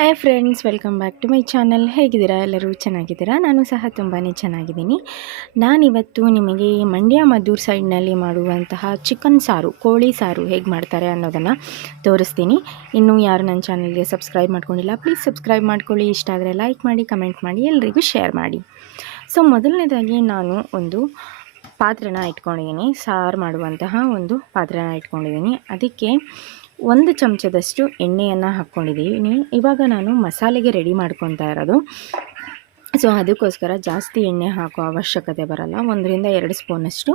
Hi friends welcome back to my channel ಹೇಗಿದ್ದೀರಾ? ಎಲ್ಲರೂ ಚೆನ್ನಾಗಿದ್ದೀರಾ? ನಾನು ಸಹ ತುಂಬಾ ಚೆನ್ನಾಗಿದ್ದೀನಿ. ನಾನಿವತ್ತು ನಿಮಗೆ ಮಂಡ್ಯ ಮದ್ದೂರು ಸೈಡ್ನಲ್ಲಿ ಮಾಡುವಂತಹ ಚಿಕನ್ ಸಾರು, ಕೋಳಿ ಸಾರು ಹೇಗೆ ಮಾಡ್ತಾರೆ ಅನ್ನೋದನ್ನು ತೋರಿಸ್ತೀನಿ. ಇನ್ನೂ ಯಾರು ನನ್ನ ಚಾನಲ್ಗೆ ಸಬ್ಸ್ಕ್ರೈಬ್ ಮಾಡ್ಕೊಂಡಿಲ್ಲ ಪ್ಲೀಸ್ ಸಬ್ಸ್ಕ್ರೈಬ್ ಮಾಡ್ಕೊಳ್ಳಿ. ಇಷ್ಟ ಆದರೆ ಲೈಕ್ ಮಾಡಿ ಕಮೆಂಟ್ ಮಾಡಿ, ಎಲ್ರಿಗೂ ಶೇರ್ ಮಾಡಿ. ಸೊ ಮೊದಲನೇದಾಗಿ ನಾನು ಒಂದು ಪಾತ್ರೆನ ಇಟ್ಕೊಂಡಿದ್ದೀನಿ. ಸಾರು ಮಾಡುವಂತಹ ಒಂದು ಪಾತ್ರೆನ ಇಟ್ಕೊಂಡಿದ್ದೀನಿ. ಅದಕ್ಕೆ ಒಂದು ಚಮಚದಷ್ಟು ಎಣ್ಣೆಯನ್ನು ಹಾಕ್ಕೊಂಡಿದ್ದೀನಿ ಇವಾಗ ನಾನು ಮಸಾಲೆಗೆ ರೆಡಿ ಮಾಡ್ಕೊತಾ ಇರೋದು. ಸೊ ಅದಕ್ಕೋಸ್ಕರ ಜಾಸ್ತಿ ಎಣ್ಣೆ ಹಾಕೋ ಅವಶ್ಯಕತೆ ಬರಲ್ಲ. ಒಂದರಿಂದ ಎರಡು ಸ್ಪೂನಷ್ಟು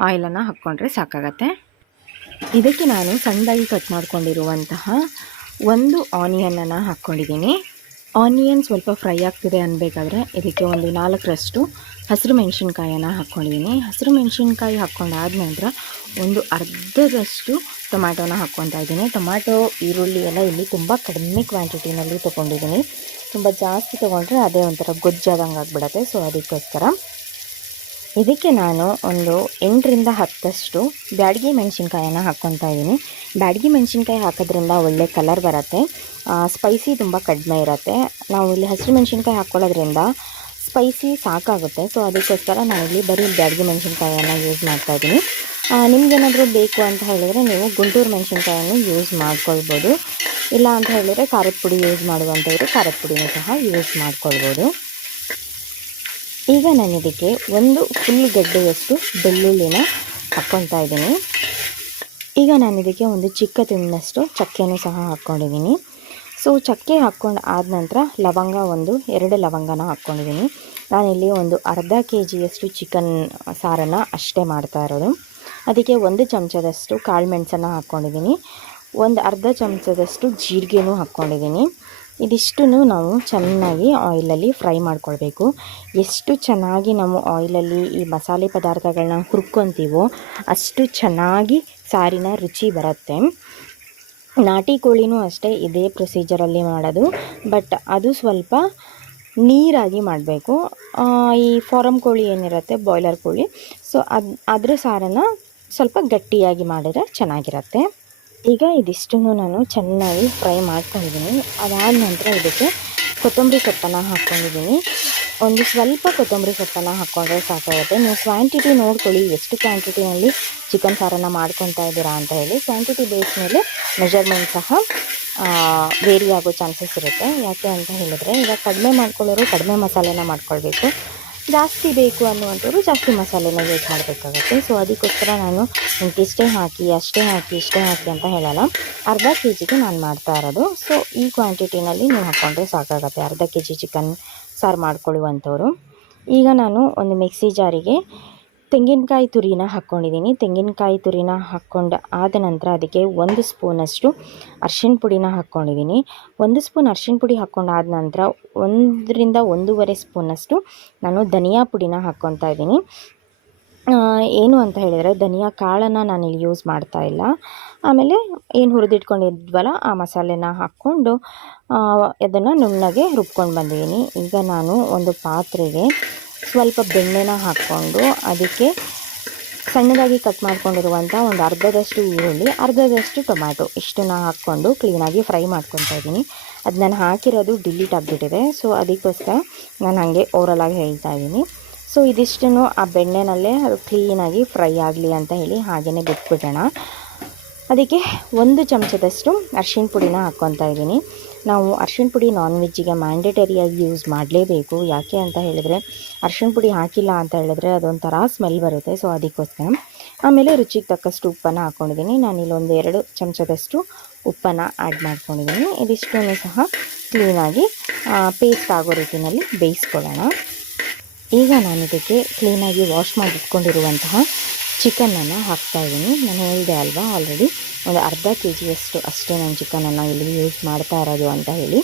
ಆಯಿಲನ್ನು ಹಾಕ್ಕೊಂಡ್ರೆ ಸಾಕಾಗತ್ತೆ. ಇದಕ್ಕೆ ನಾನು ಸಣ್ಣದಾಗಿ ಕಟ್ ಮಾಡ್ಕೊಂಡಿರುವಂತಹ ಒಂದು ಆನಿಯನನ್ನು ಹಾಕ್ಕೊಂಡಿದ್ದೀನಿ ಆನಿಯನ್ ಸ್ವಲ್ಪ ಫ್ರೈ ಆಗ್ತಿದೆ ಅನ್ಬೇಕಾದ್ರೆ ಇದಕ್ಕೆ ಒಂದು ನಾಲ್ಕರಷ್ಟು ಹಸಿರು ಮೆಣಸಿನ್ಕಾಯನ್ನು ಹಾಕ್ಕೊಂಡಿದ್ದೀನಿ. ಹಸಿರು ಮೆಣಸಿನ್ಕಾಯಿ ಹಾಕ್ಕೊಂಡಾದ ನಂತರ ಒಂದು ಅರ್ಧದಷ್ಟು ಟೊಮ್ಯಾಟೋನ ಹಾಕ್ಕೊತಾ ಇದ್ದೀನಿ. ಟೊಮ್ಯಾಟೊ ಈರುಳ್ಳಿ ಎಲ್ಲ ಇಲ್ಲಿ ತುಂಬ ಕಡಿಮೆ ಕ್ವಾಂಟಿಟಿನಲ್ಲಿ ತೊಗೊಂಡಿದ್ದೀನಿ. ತುಂಬ ಜಾಸ್ತಿ ತೊಗೊಂಡ್ರೆ ಅದೇ ಒಂಥರ ಗೊಜ್ಜಾದಂಗೆ ಆಗಿಬಿಡತ್ತೆ ಸೊ ಅದಕ್ಕೋಸ್ಕರ ಇದಕ್ಕೆ ನಾನು ಒಂದು ಎಂಟರಿಂದ ಹತ್ತಷ್ಟು ಬ್ಯಾಡಗಿ ಮೆಣಸಿನ್ಕಾಯನ್ನು ಹಾಕ್ಕೊತಾ ಇದ್ದೀನಿ. ಬ್ಯಾಡಗಿ ಮೆಣಸಿನ್ಕಾಯಿ ಹಾಕೋದ್ರಿಂದ ಒಳ್ಳೆ ಕಲರ್ ಬರುತ್ತೆ. ಸ್ಪೈಸಿ ತುಂಬ ಕಡಿಮೆ ಇರುತ್ತೆ. ನಾವು ಇಲ್ಲಿ ಹಸಿರು ಮೆಣಸಿನ್ಕಾಯಿ ಹಾಕ್ಕೊಳ್ಳೋದ್ರಿಂದ ಸ್ಪೈಸಿ ಸಾಕಾಗುತ್ತೆ. ಸೊ ಅದಕ್ಕೋಸ್ಕರ ನಾನಿಲ್ಲಿ ಬರೀ ಬ್ಯಾಡಗಿ ಮೆಣಸಿನ್ಕಾಯನ್ನು ಯೂಸ್ ಮಾಡ್ತಾ ಇದ್ದೀನಿ. ನಿಮಗೇನಾದರೂ ಬೇಕು ಅಂತ ಹೇಳಿದರೆ ನೀವು ಗುಂಟೂರು ಮೆಣಸಿನ್ಕಾಯನ್ನು ಯೂಸ್ ಮಾಡ್ಕೊಳ್ಬೋದು. ಇಲ್ಲ ಅಂತ ಹೇಳಿದರೆ ಖಾರದ ಪುಡಿ ಯೂಸ್ ಮಾಡುವಂಥವ್ರು ಖಾರದ ಪುಡಿನೂ ಸಹ ಯೂಸ್ ಮಾಡ್ಕೊಳ್ಬೋದು. ಈಗ ನಾನು ಇದಕ್ಕೆ ಒಂದು ಫುಲ್ ಗಡ್ಡೆಯಷ್ಟು ಬೆಳ್ಳುಳ್ಳಿನ ಹಾಕ್ಕೊತಾ ಇದ್ದೀನಿ. ಈಗ ನಾನು ಇದಕ್ಕೆ ಒಂದು ಚಿಕ್ಕ ತಿಂದಷ್ಟು ಚಕ್ಕೆನೂ ಸಹ ಹಾಕ್ಕೊಂಡಿದ್ದೀನಿ. ಸೊ ಚಕ್ಕೆ ಹಾಕ್ಕೊಂಡು ಆದ ನಂತರ ಲವಂಗ ಒಂದು, ಎರಡು ಲವಂಗನ ಹಾಕ್ಕೊಂಡಿದ್ದೀನಿ. ನಾನಿಲ್ಲಿ ಒಂದು ಅರ್ಧ ಕೆ ಜಿಯಷ್ಟು ಚಿಕನ್ ಸಾರನ್ನು ಅಷ್ಟೇ ಮಾಡ್ತಾ ಇರೋದು. ಅದಕ್ಕೆ ಒಂದು ಚಮಚದಷ್ಟು ಕಾಳು ಮೆಣಸನ್ನು ಹಾಕ್ಕೊಂಡಿದ್ದೀನಿ. ಒಂದು ಅರ್ಧ ಚಮಚದಷ್ಟು ಜೀರಿಗೆನೂ ಹಾಕ್ಕೊಂಡಿದ್ದೀನಿ. ಇದಿಷ್ಟು ನಾವು ಚೆನ್ನಾಗಿ ಆಯಿಲಲ್ಲಿ ಫ್ರೈ ಮಾಡ್ಕೊಳ್ಬೇಕು. ಎಷ್ಟು ಚೆನ್ನಾಗಿ ನಾವು ಆಯಿಲಲ್ಲಿ ಈ ಮಸಾಲೆ ಪದಾರ್ಥಗಳನ್ನ ಹುರ್ಕೊತೀವೋ ಅಷ್ಟು ಚೆನ್ನಾಗಿ ಸಾರಿನ ರುಚಿ ಬರುತ್ತೆ. ನಾಟಿ ಕೋಳಿನೂ ಅಷ್ಟೇ ಇದೇ ಪ್ರೊಸೀಜರಲ್ಲಿ ಮಾಡೋದು. ಬಟ್ ಅದು ಸ್ವಲ್ಪ ನೀರಾಗಿ ಮಾಡಬೇಕು. ಈ ಫಾರಮ್ ಕೋಳಿ ಏನಿರುತ್ತೆ ಬಾಯ್ಲರ್ ಕೋಳಿ. ಸೊ ಅದು, ಅದರ ಸಾರನ್ನು ಸ್ವಲ್ಪ ಗಟ್ಟಿಯಾಗಿ ಮಾಡಿದ್ರೆ ಚೆನ್ನಾಗಿರುತ್ತೆ. ಈಗ ಇದಿಷ್ಟನ್ನು ನಾನು ಚೆನ್ನಾಗಿ ಫ್ರೈ ಮಾಡ್ಕೊಂಡಿದ್ದೀನಿ. ಅದಾದ ನಂತರ ಇದಕ್ಕೆ ಕೊತ್ತಂಬರಿ ಸೊಪ್ಪನ್ನು ಹಾಕ್ಕೊಂಡಿದ್ದೀನಿ ಒಂದು ಸ್ವಲ್ಪ ಕೊತ್ತಂಬರಿ ಸೊಪ್ಪನ್ನು ಹಾಕ್ಕೊಂಡ್ರೆ ಸಾಕಾಗುತ್ತೆ. ನೀವು ಕ್ವಾಂಟಿಟಿ ನೋಡ್ಕೊಳ್ಳಿ, ಎಷ್ಟು ಕ್ವಾಂಟಿಟಿನಲ್ಲಿ ಚಿಕನ್ ಸಾರನ್ನು ಮಾಡ್ಕೊತಾ ಇದ್ದೀರಾ ಅಂತ ಹೇಳಿ. ಕ್ವಾಂಟಿಟಿ ಬೇಸ್ ಮೇಲೆ ಮೆಜರ್ಮೆಂಟ್ ಸಹ ವೇರಿ ಆಗೋ ಚಾನ್ಸಸ್ ಇರುತ್ತೆ. ಯಾಕೆ ಅಂತ ಹೇಳಿದ್ರೆ, ಈಗ ಕಡಿಮೆ ಮಾಡ್ಕೊಳ್ಳೋರು ಕಡಿಮೆ ಮಸಾಲೆನ ಮಾಡ್ಕೊಳ್ಬೇಕು. ಜಾಸ್ತಿ ಬೇಕು ಅನ್ನುವಂಥವ್ರು ಜಾಸ್ತಿ ಮಸಾಲೆನ ಯೂಸ್ ಮಾಡಬೇಕಾಗುತ್ತೆ. ಸೊ ಅದಕ್ಕೋಸ್ಕರ ನಾನು ಇಂತಿಷ್ಟೇ ಹಾಕಿ, ಅಷ್ಟೇ ಹಾಕಿ, ಇಷ್ಟೇ ಹಾಕಿ ಅಂತ ಹೇಳಲ್ಲ. ಅರ್ಧ ಕೆ ಜಿಗೆ ನಾನು ಮಾಡ್ತಾ ಇರೋದು. ಸೊ ಈ ಕ್ವಾಂಟಿಟಿನಲ್ಲಿ ನೀವು ಹಾಕ್ಕೊಂಡ್ರೆ ಸಾಕಾಗತ್ತೆ. ಅರ್ಧ ಕೆ ಜಿ ಚಿಕನ್ ಸಾರು ಮಾಡ್ಕೊಳ್ಳುವಂಥವ್ರು. ಈಗ ನಾನು ಒಂದು ಮಿಕ್ಸಿ ಜಾರಿಗೆ ತೆಂಗಿನಕಾಯಿ ತುರಿನ ಹಾಕ್ಕೊಂಡಿದ್ದೀನಿ. ತೆಂಗಿನಕಾಯಿ ತುರಿನ ಹಾಕ್ಕೊಂಡು ಆದ ನಂತರ ಅದಕ್ಕೆ ಒಂದು ಸ್ಪೂನಷ್ಟು ಅರ್ಶಿನ ಪುಡಿನ ಹಾಕ್ಕೊಂಡಿದ್ದೀನಿ. ಒಂದು ಸ್ಪೂನ್ ಅರ್ಶಿಣ ಪುಡಿ ಹಾಕ್ಕೊಂಡಾದ ನಂತರ ಒಂದರಿಂದ ಒಂದೂವರೆ ಸ್ಪೂನಷ್ಟು ನಾನು ಧನಿಯಾ ಪುಡಿನ ಹಾಕ್ಕೊತಾ ಇದ್ದೀನಿ. ಏನು ಅಂತ ಹೇಳಿದರೆ ಧನಿಯಾ ಕಾಳನ್ನು ನಾನು ಇಲ್ಲಿ ಯೂಸ್ ಮಾಡ್ತಾ ಇಲ್ಲ. ಆಮೇಲೆ ಏನು ಹುರಿದಿಟ್ಕೊಂಡಿದ್ವಲ್ಲ ಆ ಮಸಾಲೆನ ಹಾಕ್ಕೊಂಡು ಅದನ್ನು ನುಣ್ಣಗೆ ರುಬ್ಕೊಂಡು ಬಂದಿದ್ದೀನಿ. ಈಗ ನಾನು ಒಂದು ಪಾತ್ರೆಗೆ ಸ್ವಲ್ಪ ಬೆಣ್ಣೆನ ಹಾಕ್ಕೊಂಡು ಅದಕ್ಕೆ ಸಣ್ಣದಾಗಿ ಕಟ್ ಮಾಡ್ಕೊಂಡಿರುವಂಥ ಒಂದು ಅರ್ಧದಷ್ಟು ಈರುಳ್ಳಿ, ಅರ್ಧದಷ್ಟು ಟೊಮ್ಯಾಟೊ ಇಷ್ಟನ್ನು ಹಾಕ್ಕೊಂಡು ಕ್ಲೀನಾಗಿ ಫ್ರೈ ಮಾಡ್ಕೊತಾ ಇದ್ದೀನಿ. ಅದು ನಾನು ಹಾಕಿರೋದು ಡಿಲೀಟ್ ಆಗಿಬಿಟ್ಟಿದೆ. ಸೊ ಅದಕ್ಕೋಸ್ಕರ ನಾನು ಹಾಗೆ ಓರಲಾಗಿ ಹೇಳ್ತಾ ಇದ್ದೀನಿ. ಸೊ ಇದಿಷ್ಟನ್ನು ಆ ಬೆಣ್ಣೆನಲ್ಲೇ ಅದು ಕ್ಲೀನಾಗಿ ಫ್ರೈ ಆಗಲಿ ಅಂತ ಹೇಳಿ ಹಾಗೆಯೇ ಬಿಟ್ಬಿಡೋಣ. ಅದಕ್ಕೆ ಒಂದು ಚಮಚದಷ್ಟು ಅರ್ಶಿಣ ಪುಡಿನ ಹಾಕ್ಕೊತಾ ಇದ್ದೀನಿ. ನಾವು ಅರ್ಶಿಣ ಪುಡಿ ನಾನ್ ವೆಜ್ಜಿಗೆ ಮ್ಯಾಂಡೇಟರಿಯಾಗಿ ಯೂಸ್ ಮಾಡಲೇಬೇಕು. ಯಾಕೆ ಅಂತ ಹೇಳಿದರೆ, ಅರ್ಶಿಣ ಪುಡಿ ಹಾಕಿಲ್ಲ ಅಂತ ಹೇಳಿದ್ರೆ ಅದೊಂಥರ ಸ್ಮೆಲ್ ಬರುತ್ತೆ. ಸೊ ಅದಕ್ಕೋಸ್ಕರ ಆಮೇಲೆ ರುಚಿಗೆ ತಕ್ಕಷ್ಟು ಉಪ್ಪನ್ನು ಹಾಕ್ಕೊಂಡಿದ್ದೀನಿ ನಾನು ಇಲ್ಲೊಂದು ಎರಡು ಚಮಚದಷ್ಟು ಉಪ್ಪನ್ನು ಆ್ಯಡ್ ಮಾಡ್ಕೊಂಡಿದ್ದೀನಿ. ಇದಿಷ್ಟನ್ನು ಸಹ ಕ್ಲೀನಾಗಿ ಪೇಸ್ಟ್ ಆಗೋ ರೀತಿಯಲ್ಲಿ ಬೇಯಿಸ್ಕೊಳ್ಳೋಣ. ಈಗ ನಾನು ಇದಕ್ಕೆ ಕ್ಲೀನಾಗಿ ವಾಶ್ ಮಾಡಿ ಇಟ್ಕೊಂಡಿರುವಂತಹ ಚಿಕನನ್ನು ಹಾಕ್ತಾಯಿದ್ದೀನಿ ನಾನು ಹೇಳಿದೆ ಅಲ್ವಾ ಆಲ್ರೆಡಿ ಒಂದು ಅರ್ಧ ಕೆ ಜಿಯಷ್ಟು ಅಷ್ಟೇ ನಾನು ಚಿಕನನ್ನು ಇಲ್ಲಿ ಯೂಸ್ ಮಾಡ್ತಾ ಇರೋದು ಅಂತ ಹೇಳಿ.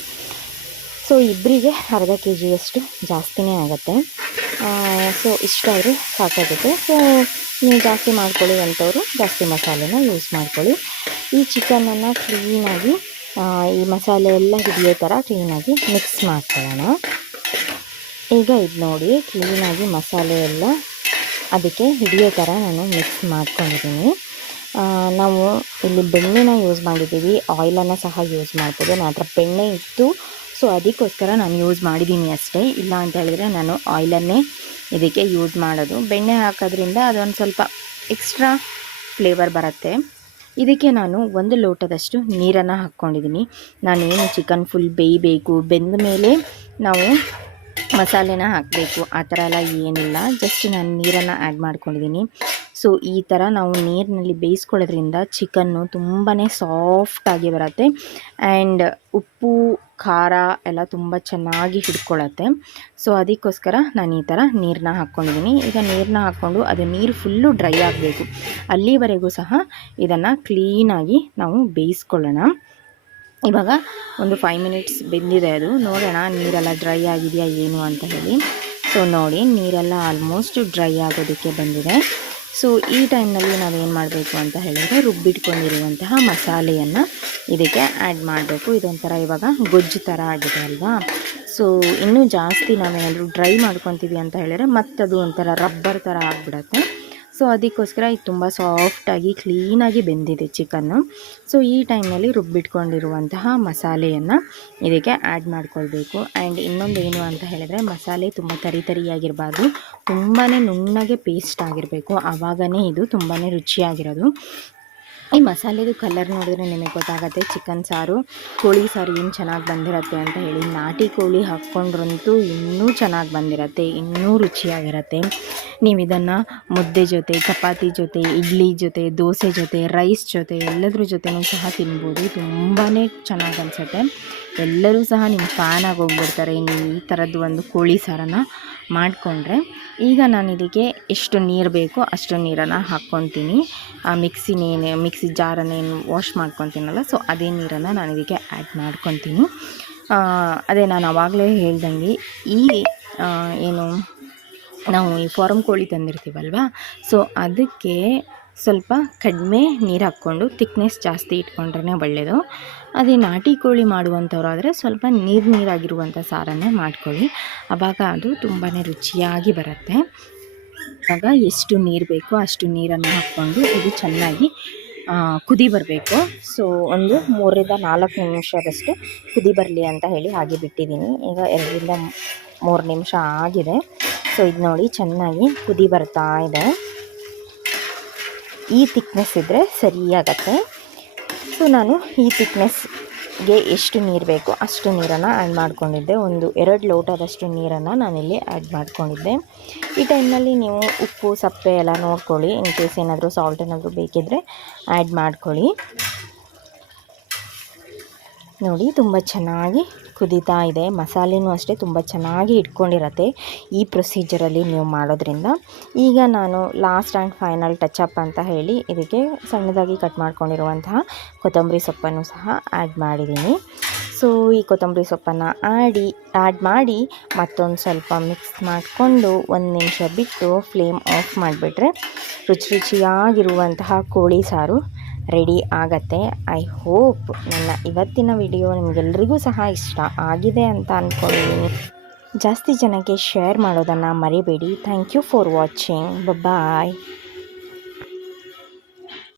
ಸೊ ಇಬ್ಬರಿಗೆ ಅರ್ಧ ಕೆ ಜಿಯಷ್ಟು ಜಾಸ್ತಿನೇ ಆಗುತ್ತೆ. ಸೊ ಇಷ್ಟಾದರೆ ಸಾಕಾಗುತ್ತೆ. ಸೊ ನೀವು ಜಾಸ್ತಿ ಮಾಡ್ಕೊಳ್ಳಿ ಅಂಥವ್ರು ಜಾಸ್ತಿ ಮಸಾಲೆನ ಯೂಸ್ ಮಾಡ್ಕೊಳ್ಳಿ. ಈ ಚಿಕನನ್ನು ಕ್ಲೀನಾಗಿ ಈ ಮಸಾಲೆ ಎಲ್ಲ ಹಿಡಿಯೋ ಥರ ಕ್ಲೀನಾಗಿ ಮಿಕ್ಸ್ ಮಾಡ್ಕೊಳ್ಳೋಣ. ಈಗ ಇದು ನೋಡಿ ಕ್ಲೀನಾಗಿ ಮಸಾಲೆ ಎಲ್ಲ ಅದಕ್ಕೆ ಹಿಡಿಯೋ ಥರ ನಾನು ಮಿಕ್ಸ್ ಮಾಡ್ಕೊಂಡಿದ್ದೀನಿ. ನಾವು ಇಲ್ಲಿ ಬೆಣ್ಣೆನ ಯೂಸ್ ಮಾಡಿದ್ದೀವಿ ಆಯಿಲನ್ನು ಸಹ ಯೂಸ್ ಮಾಡ್ತೀವಿ ನನ್ನ ಹತ್ರ ಬೆಣ್ಣೆ ಇತ್ತು ಸೊ ಅದಕ್ಕೋಸ್ಕರ ನಾನು ಯೂಸ್ ಮಾಡಿದ್ದೀನಿ ಅಷ್ಟೇ. ಇಲ್ಲ ಅಂತ ಹೇಳಿದ್ರೆ ನಾನು ಆಯಿಲನ್ನೇ ಇದಕ್ಕೆ ಯೂಸ್ ಮಾಡೋದು. ಬೆಣ್ಣೆ ಹಾಕೋದ್ರಿಂದ ಅದೊಂದು ಸ್ವಲ್ಪ ಎಕ್ಸ್ಟ್ರಾ ಫ್ಲೇವರ್ ಬರುತ್ತೆ. ಇದಕ್ಕೆ ನಾನು ಒಂದು ಲೋಟದಷ್ಟು ನೀರನ್ನು ಹಾಕ್ಕೊಂಡಿದ್ದೀನಿ. ನಾನೇನು ಚಿಕನ್ ಫುಲ್ ಬೇಯಬೇಕು ಬೆಂದ ಮೇಲೆ ನಾವು ಮಸಾಲೆನ ಹಾಕಬೇಕು, ಆ ಥರ ಎಲ್ಲ ಏನಿಲ್ಲ. ಜಸ್ಟ್ ನಾನು ನೀರನ್ನು ಆ್ಯಡ್ ಮಾಡ್ಕೊಂಡಿದ್ದೀನಿ ಸೊ ಈ ಥರ ನಾವು ನೀರಿನಲ್ಲಿ ಬೇಯಿಸ್ಕೊಳ್ಳೋದ್ರಿಂದ ಚಿಕನ್ನು ತುಂಬಾ ಸಾಫ್ಟಾಗಿ ಬರುತ್ತೆ. ಆ್ಯಂಡ್ ಉಪ್ಪು, ಖಾರ ಎಲ್ಲ ತುಂಬ ಚೆನ್ನಾಗಿ ಹಿಡ್ಕೊಳ್ಳುತ್ತೆ ಸೊ ಅದಕ್ಕೋಸ್ಕರ ನಾನು ಈ ಥರ ನೀರನ್ನ ಹಾಕ್ಕೊಂಡಿದ್ದೀನಿ ಈಗ ನೀರನ್ನ ಹಾಕ್ಕೊಂಡು ಅದು ನೀರು ಫುಲ್ಲು ಡ್ರೈ ಆಗಬೇಕು. ಅಲ್ಲಿವರೆಗೂ ಸಹ ಇದನ್ನು ಕ್ಲೀನಾಗಿ ನಾವು ಬೇಯಿಸ್ಕೊಳ್ಳೋಣ. ಇವಾಗ ಒಂದು ಫೈವ್ ಮಿನಿಟ್ಸ್ ಬೆಂದಿದೆ ಅದು. ನೋಡೋಣ, ನೀರೆಲ್ಲ ಡ್ರೈ ಆಗಿದೆಯಾ ಏನು ಅಂತ ಹೇಳಿ. ಸೊ ನೋಡಿ, ನೀರೆಲ್ಲ ಆಲ್ಮೋಸ್ಟ್ ಡ್ರೈ ಆಗೋದಕ್ಕೆ ಬಂದಿದೆ. ಸೊ ಈ ಟೈಮ್ನಲ್ಲಿ ನಾವೇನು ಮಾಡಬೇಕು ಅಂತ ಹೇಳಿದರೆ, ರುಬ್ಬಿಟ್ಕೊಂಡಿರುವಂತಹ ಮಸಾಲೆಯನ್ನು ಇದಕ್ಕೆ ಆ್ಯಡ್ ಮಾಡಬೇಕು. ಇದೊಂಥರ ಇವಾಗ ಗೊಜ್ಜು ಥರ ಆಗಿದೆ ಅಲ್ವಾ? ಸೊ ಇನ್ನೂ ಜಾಸ್ತಿ ನಾವೇನಾದರೂ ಡ್ರೈ ಮಾಡ್ಕೊತೀವಿ ಅಂತ ಹೇಳಿದರೆ ಮತ್ತದು ಒಂಥರ ರಬ್ಬರ್ ಥರ ಆಗಿಬಿಡತ್ತೆ. ಸೊ ಅದಕ್ಕೋಸ್ಕರ ಇದು ತುಂಬ ಸಾಫ್ಟಾಗಿ ಕ್ಲೀನಾಗಿ ಬೆಂದಿದೆ ಚಿಕನ್ನು ಸೊ ಈ ಟೈಮ್ನಲ್ಲಿ ರುಬ್ಬಿಟ್ಕೊಂಡಿರುವಂತಹ ಮಸಾಲೆಯನ್ನು ಇದಕ್ಕೆ ಆ್ಯಡ್ ಮಾಡ್ಕೊಳ್ಬೇಕು. ಆ್ಯಂಡ್ ಇನ್ನೊಂದು ಏನು ಅಂತ ಹೇಳಿದ್ರೆ, ಮಸಾಲೆ ತುಂಬ ತರಿ ತರಿಯಾಗಿರಬಾರ್ದು. ತುಂಬಾ ನುಣ್ಣಗೆ ಪೇಸ್ಟ್ ಆಗಿರಬೇಕು. ಆವಾಗನೇ ಇದು ತುಂಬಾ ರುಚಿಯಾಗಿರೋದು. ಈ ಮಸಾಲೆದು ಕಲರ್ ನೋಡಿದ್ರೆ ನಿಮಗೆ ಗೊತ್ತಾಗುತ್ತೆ ಚಿಕನ್ ಸಾರು. ಕೋಳಿ ಸಾರು ಏನು ಚೆನ್ನಾಗಿ ಬಂದಿರತ್ತೆ ಅಂತ ಹೇಳಿ. ನಾಟಿ ಕೋಳಿ ಹಾಕ್ಕೊಂಡ್ರಂತೂ ಇನ್ನೂ ಚೆನ್ನಾಗಿ ಬಂದಿರತ್ತೆ, ಇನ್ನೂ ರುಚಿಯಾಗಿರತ್ತೆ. ನೀವು ಇದನ್ನು ಮುದ್ದೆ ಜೊತೆ, ಚಪಾತಿ ಜೊತೆ, ಇಡ್ಲಿ ಜೊತೆ, ದೋಸೆ ಜೊತೆ ರೈಸ್ ಜೊತೆ, ಎಲ್ಲದ್ರ ಜೊತೆನೂ ಸಹ ತಿನ್ಬೋದು. ತುಂಬಾ ಚೆನ್ನಾಗಿ ಅನಿಸುತ್ತೆ. ಎಲ್ಲರೂ ಸಹ ನಿಮ್ಮ ಫ್ಯಾನ್ ಆಗಿ ಹೋಗ್ಬಿಡ್ತಾರೆ. ಈ ಥರದ್ದು ಒಂದು ಕೋಳಿ ಸಾರನ್ನು ಮಾಡಿಕೊಂಡ್ರೆ ಈಗ ನಾನು ಇದಕ್ಕೆ ಎಷ್ಟು ನೀರು ಬೇಕೋ ಅಷ್ಟು ನೀರನ್ನು ಹಾಕ್ಕೊತೀನಿ. ಆ ಮಿಕ್ಸಿನೇನು ಮಿಕ್ಸಿ ಜಾರನ್ನೇನು ವಾಶ್ ಮಾಡ್ಕೊತೀನಲ್ಲ ಸೊ ಅದೇ ನೀರನ್ನು ನಾನು ಇದಕ್ಕೆ ಆ್ಯಡ್ ಮಾಡ್ಕೊತೀನಿ. ಅದೇ ನಾನು ಆವಾಗಲೇ ಹೇಳ್ದಂಗೆ ಈ ಏನು, ನಾವು ಈ ಫಾರಮ್ ಕೋಳಿ ತಂದಿರ್ತೀವಲ್ವ ಸೊ ಅದಕ್ಕೆ ಸ್ವಲ್ಪ ಕಡಿಮೆ ನೀರು ಹಾಕ್ಕೊಂಡು ತಿಕ್ನೆಸ್ ಜಾಸ್ತಿ ಇಟ್ಕೊಂಡ್ರೆ ಒಳ್ಳೆಯದು ಅದೇ ನಾಟಿ ಕೋಳಿ ಮಾಡುವಂಥವ್ರಾದರೆ ಸ್ವಲ್ಪ ನೀರು ನೀರಾಗಿರುವಂಥ ಸಾರನ್ನೇ ಮಾಡ್ಕೊಳ್ಳಿ. ಆವಾಗ ಅದು ತುಂಬಾ ರುಚಿಯಾಗಿ ಬರುತ್ತೆ. ಆವಾಗ ಎಷ್ಟು ನೀರು ಬೇಕೋ ಅಷ್ಟು ನೀರನ್ನು ಹಾಕ್ಕೊಂಡು ಇದು ಚೆನ್ನಾಗಿ ಕುದಿ ಬರಬೇಕು. ಸೊ, ಒಂದು ಮೂರರಿಂದ ನಾಲ್ಕು ನಿಮಿಷದಷ್ಟು ಕುದಿ ಬರಲಿ ಅಂತ ಹೇಳಿ ಹಾಗೆ ಬಿಟ್ಟಿದ್ದೀನಿ. ಈಗ ಎರಡರಿಂದ ಮೂರು ನಿಮಿಷ ಆಗಿದೆ. ಸೊ ಇದು ನೋಡಿ ಚೆನ್ನಾಗಿ ಕುದಿ ಬರ್ತಾ ಇದೆ. ಈ ತಿಕ್ನೆಸ್ ಇದ್ದರೆ ಸರಿಯಾಗತ್ತೆ. ಸೊ ನಾನು ಈ ಥಿಕ್ನೆಸ್ಗೆ ಎಷ್ಟು ನೀರು ಬೇಕು ಅಷ್ಟು ನೀರನ್ನು ಆ್ಯಡ್ ಮಾಡ್ಕೊಂಡಿದ್ದೆ. ಒಂದು ಎರಡು ಲೋಟದಷ್ಟು ನೀರನ್ನು ನಾನಿಲ್ಲಿ ಆ್ಯಡ್ ಮಾಡ್ಕೊಂಡಿದ್ದೆ. ಈ ಟೈಮ್ನಲ್ಲಿ ನೀವು ಉಪ್ಪು, ಸಪ್ಪೆ ಎಲ್ಲ ನೋಡ್ಕೊಳ್ಳಿ. ಇನ್ ಕೇಸ್ ಏನಾದರೂ ಸಾಲ್ಟ್ ಏನಾದರೂ ಬೇಕಿದ್ದರೆ ಆ್ಯಡ್ ಮಾಡ್ಕೊಳ್ಳಿ. ನೋಡಿ, ತುಂಬ ಚೆನ್ನಾಗಿ ಕುದೀತಾ ಇದೆ. ಮಸಾಲೆನೂ ಅಷ್ಟೇ ತುಂಬ ಚೆನ್ನಾಗಿ ಇಟ್ಕೊಂಡಿರತ್ತೆ ಈ ಪ್ರೊಸೀಜರಲ್ಲಿ ನೀವು ಮಾಡೋದ್ರಿಂದ. ಈಗ ನಾನು ಲಾಸ್ಟ್ ಆ್ಯಂಡ್ ಫೈನಲ್ ಟಚಪ್ ಅಂತ ಹೇಳಿ ಇದಕ್ಕೆ ಸಣ್ಣದಾಗಿ ಕಟ್ ಮಾಡ್ಕೊಂಡಿರುವಂತಹ ಕೊತ್ತಂಬರಿ ಸೊಪ್ಪನ್ನು ಸಹ ಆ್ಯಡ್ ಮಾಡಿದ್ದೀನಿ. ಸೊ ಈ ಕೊತ್ತಂಬರಿ ಸೊಪ್ಪನ್ನು ಆಡಿ ಆ್ಯಡ್ ಮಾಡಿ ಮತ್ತೊಂದು ಸ್ವಲ್ಪ ಮಿಕ್ಸ್ ಮಾಡಿಕೊಂಡು ಒಂದು ನಿಮಿಷ ಬಿಟ್ಟು ಫ್ಲೇಮ್ ಆಫ್ ಮಾಡಿಬಿಟ್ರೆ ರುಚಿ ರುಚಿಯಾಗಿರುವಂತಹ ಕೋಳಿ ಸಾರು ರೆಡಿ ಆಗತ್ತೆ. ಐ ಹೋಪ್ ನನ್ನ ಇವತ್ತಿನ ವಿಡಿಯೋ ನಿಮಗೆಲ್ರಿಗೂ ಸಹ ಇಷ್ಟ ಆಗಿದೆ ಅಂತ ಅಂದ್ಕೊಂಡಿದ್ದೀನಿ ಜಾಸ್ತಿ ಜನಕ್ಕೆ ಶೇರ್ ಮಾಡೋದನ್ನು ಮರಿಬೇಡಿ. Thank you for watching bye